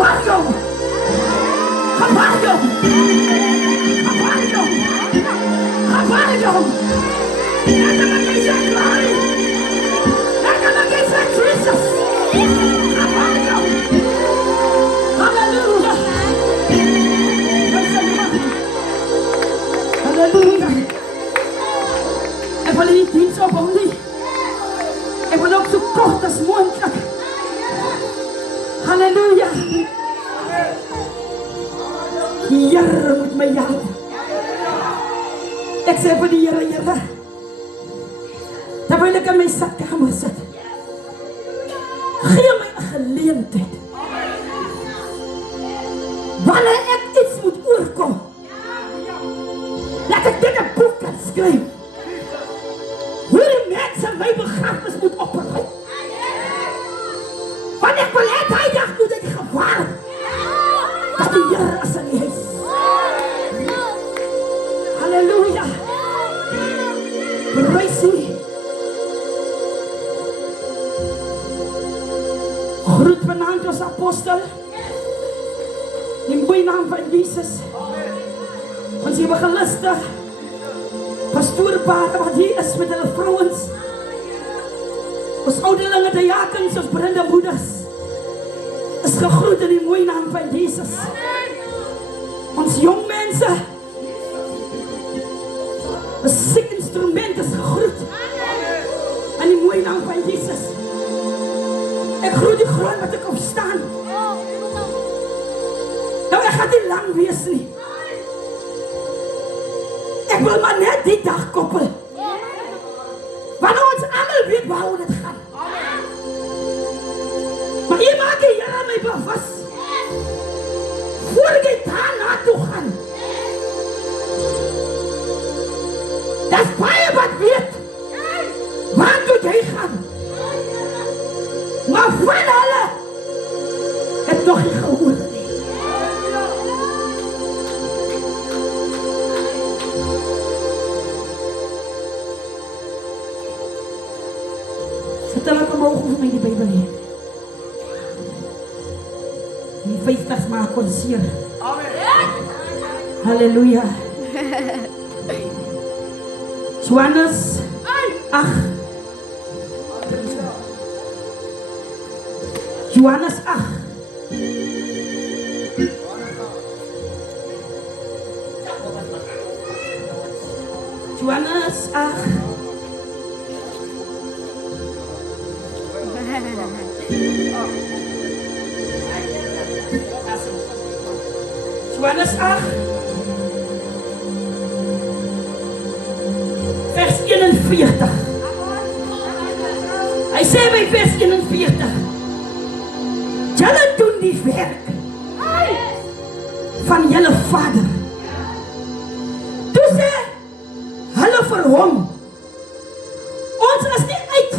Caballo! Caballo! Caballo! Caballo! Let them against your glory! Let them against your Jesus! Caballo! Hallelujah! Hallelujah! Ek wil die diens opbou nie. Ek wil ook so kort as moontlik. Halleluja. Die Here moet my help. Ek sê vir die Here, terwyl ek in my sitkamer sit, gee my 'n geleentheid. Wanneer ek iets moet oorkom, laat ek dit 'n boek kan skryf. Hoe die mense my begrafnis moet opberei. Want ek wil net hy dag moet ek gewaar. Dat die Here is in die huis. Halleluja. Prys U. Groet vanaand ons apostel. In die naam van Jesus. Ons evangeliste. Pastoorpaar wat hier is met hulle vrouens. Ons ouderlinge, diakens, ons brinde moeders is gegroet in die mooie naam van Jesus. Ons jong mense, musiekinstrument is gegroet in die mooie naam van Jesus. Ek groet die grond wat ek op staan. Nou ek gaan nie lang wees nie. Ek wil maar net die dag koppel. Wanneer ons allemaal weet waar dit gaan. Maar jy maak die Here my bewus. Voor jy daar naartoe gaan. Dat is baie wat weet. Waar toe jy gaan. Maar van hulle het nog nie gehoor nie. Sit hulle kom oog vir my die Bybel hier. Die 50's maar konseer. Amen. Halleluja. Johannes 8. Johannes 8. Johannes 8. Johannes 8. Vers 41. Hy sê by vers 41. Julle doen die werk van julle Vader. Toe sê hulle vir hom, ons is nie uit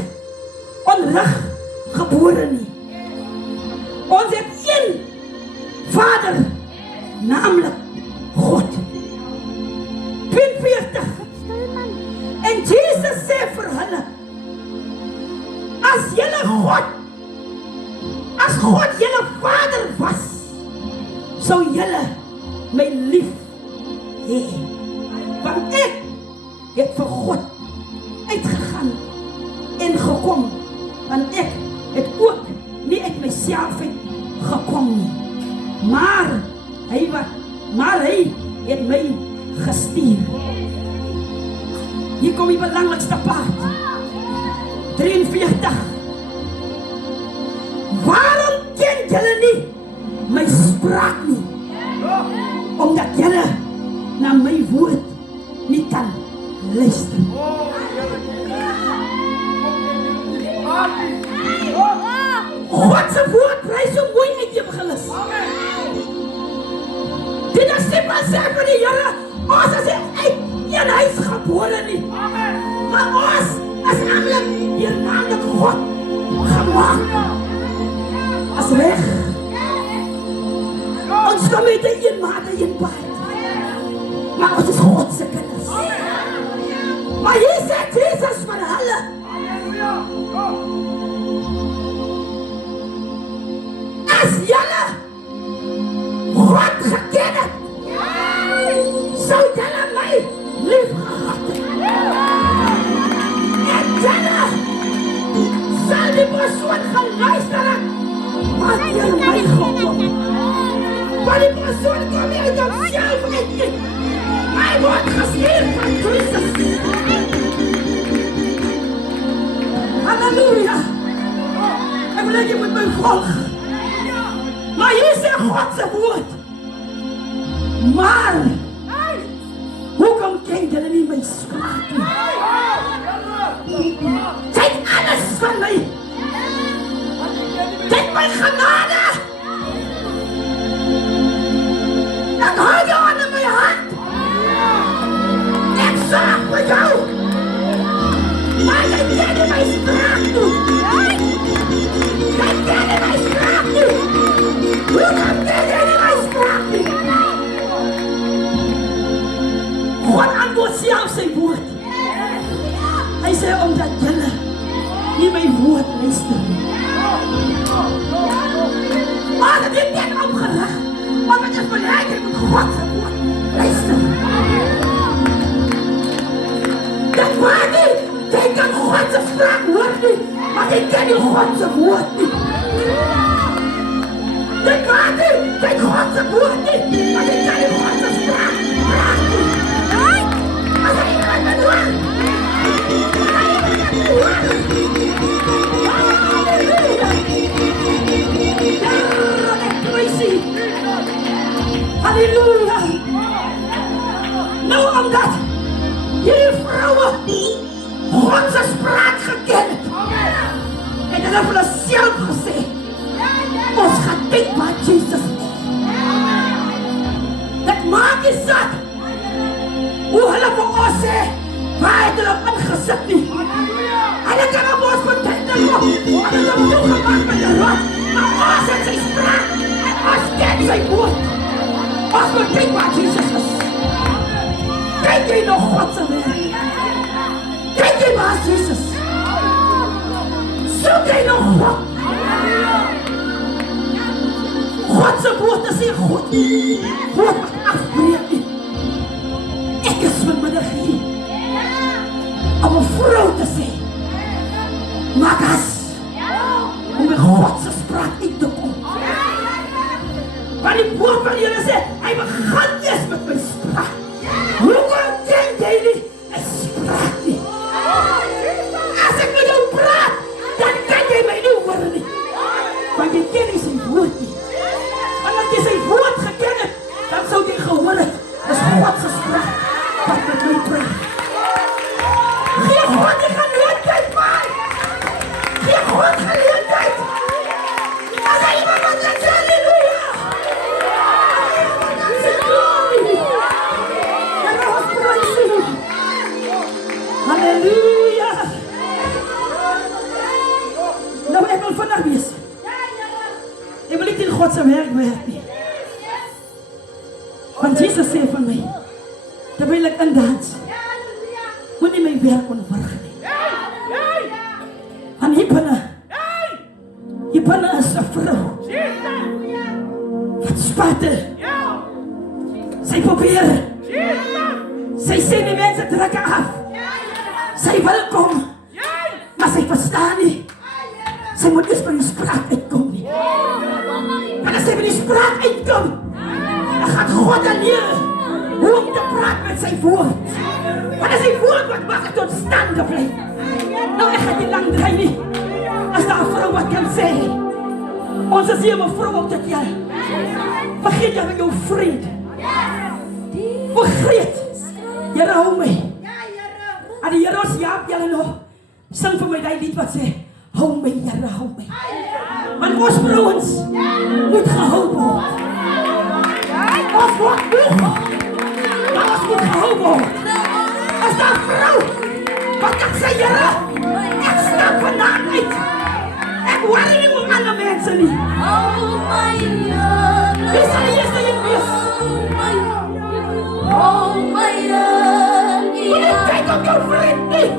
onlig gebore nie. Ons het een Vader, namelijk God. 42. En Jesus sê vir hulle, as God julle Vader was, sou julle my lief hê. Want ek het vir God uitgegaan en gekom, want ek het ook nie uit myself gekom nie, maar hy het my gestuur. Hier kom die belangrikste part. 43. Waarom ken julle nie my spraak nie? Omdat julle na my woord nie kan luister. God se woord bly so mooi uit jou gelis. Die disciples sê vir die Here, ons is uit een huis gebore nie. Maar ons is namelijk hier namelijk God gemaakt. As weg. Ons kom met een maat en een paard. Maar ons is Godse kinders. Maar hier sê Jesus vir hulle. As julle ken het. Sou julle my lief gehad het. En julle sal die persoon geluister het wat deur my gekom. Maar die persoon kom nie uit homself uit nie. Hy word gestuur van Christus. Halleluja. Ek wil jy moet my volg. Maar hier sê God se woord. Maar hoekom ken julle nie my spraak nie? Sy het alles van my. Sy het my genade. Ek hou jou aan in my hand. Ek saak met jou. Maar jy ken nie my spraak nie. Jy ken nie my spraak nie. Hoekom ken jy nie my spraak nie? God antwoord self sy woord. Hy sê omdat julle nie my woord luister nie. Maar dat jy net opgerig. Omdat jy verleker met God se woord luister. Dat waar nie, jy kan God se spraak hoor nie, maar jy ken nie God se woord nie. Dit waar nie, jy God se woord nie, maar jy ken nie God se spraak nie. As hy iemand kan hoor, halleluja. Nou omdat hierdie vroue God se spraak geken het. En hulle vir hulself gesê, ons gaan kyk wat Jesus is. Dit maak nie saak hoe hulle vir ons sê, waar het hulle ingesit nie. Hulle kan op ons vertender kom, hulle het hom toegemaak met die rot, maar ons het sy spraak en ons ken sy woord. Ons moet kyk wat Jesus is. Kyk jy nog God se werk? Kyk jy waar Jesus? Soek jy nog God? God se woord is nie goed. God wat afbreek nie. Ek is vanmiddag hier om 'n vrou te sê, maak as om met God se spraak uit te kom. Maar die woord van Here sê, hy begin eers met my spraak. Hoekom ken jy nie my spraak nie? As ek met jou praat, dan kan jy my nie hoor nie. Want jy ken nie sy woord nie. En as jy sy woord geken het, dan sou jy gehoor het, dis God se spraak wat met my praat. Gee God die geleentheid, man! Gee God geleentheid! As hy iemand wat sê, halleluja! Halleluja! Nou, ek wil vandag wees. Ek wil nie in God se werk werk nie. Want Jesus sê van my, terwyl ek indans, moet nie my werk onwrig nie. En hier binne is 'n vrou. Wat spatte? Sy probeer. Sy sê die mense trek af. Sy wil kom. Maar sy verstaan nie. Sy moet eers by die spraak uitkom nie. En as sy by die spraak uitkom, dan gaan God aan leer hoe om te praat met sy woord. Want as sy woord wat mag het tot stand bly. Nou ek gaan nie lang draai nie. As daar 'n vrou wat kan sê, ons is hier om 'n vrou op te tel. Vergeet jy van jou vriend. Vergeet. Here hou my. En die Here ons jaap julle nog. Sing vir my die lied wat sê, hou my Here, hou my. Want ons vrouens moet gehou word. Ons word moeg. Maar ons moet gehou word. As daar vrou wat kan sê, Here, ek stap vandaan uit. Ek worry nie oor ander mense nie. Wie sal die eerste een wees? Moet ek kyk op jou vriend nie.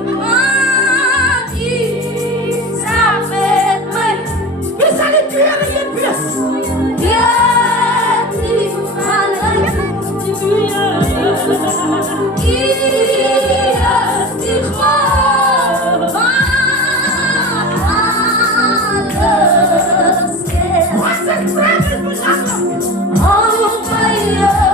Wie sal die tweede een wees? มันรักเรา on fire